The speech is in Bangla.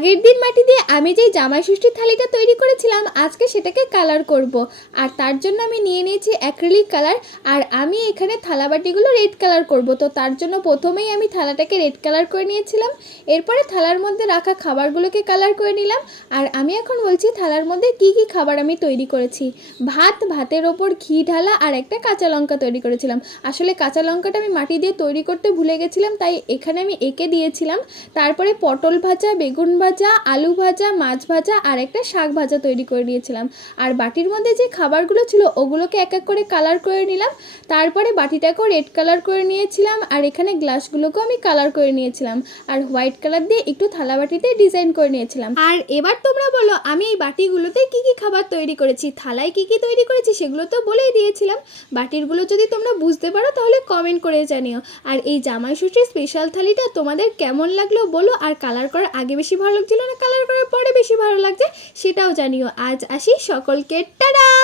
আগের দিন মাটি দিয়ে আমি যেই জামাই ষষ্ঠীর থালিটা তৈরি করেছিলাম আজকে সেটাকে কালার করব। আর তার জন্য আমি নিয়ে নিয়েছি অ্যাক্রিলিক কালার। আর আমি এখানে থালাবাটিগুলো রেড কালার করব। তো তার জন্য প্রথমেই আমি থালাটাকে রেড কালার করে নিয়েছিলাম। এরপরে থালার মধ্যে রাখা খাবারগুলোকে কালার করে নিলাম। আর আমি এখন বলছি থালার মধ্যে কি কি খাবার আমি তৈরি করেছি। ভাতের ওপর ঘি ঢালা আর একটা কাঁচা লঙ্কা তৈরি করেছিলাম। আসলে কাঁচা লঙ্কাটা আমি মাটি দিয়ে তৈরি করতে ভুলে গেছিলাম, তাই এখানে আমি এঁকে দিয়েছিলাম। তারপরে পটল ভাজা, বেগুন ভাজা, আলু ভাজা, মাছ ভাজা আর একটা শাক ভাজা তৈরি করে নিয়েছিলাম। আর বাটির মধ্যে যে খাবারগুলো ছিল ওগুলোকে এক এক করে কালার করে নিলাম। তারপরে বাটিটাকেও রেড কালার করে নিয়েছিলাম। আর এখানে গ্লাসগুলোকেও আমি কালার করে নিয়েছিলাম। আর হোয়াইট কালার দিয়ে একটু থালা বাটিতে ডিজাইন করে নিয়েছিলাম। আর এবার তোমরা বলো আমি এই বাটিগুলোতে কি কি খাবার তৈরি করেছি, থালায় কি কি তৈরি করেছি সেগুলো তো বলেই দিয়েছিলাম। বাটিরগুলো যদি তোমরা বুঝতে পারো তাহলে কমেন্ট করে জানিও। আর এই জামাই ষষ্ঠীর স্পেশাল থালিটা তোমাদের কেমন লাগলো বলো। আর কালার করার আগে বেশি ভালো লাগছিল না কালার করার পরে বেশি ভালো লাগছে সেটাও জানিও। আজ আসি, সকলকে টাটা।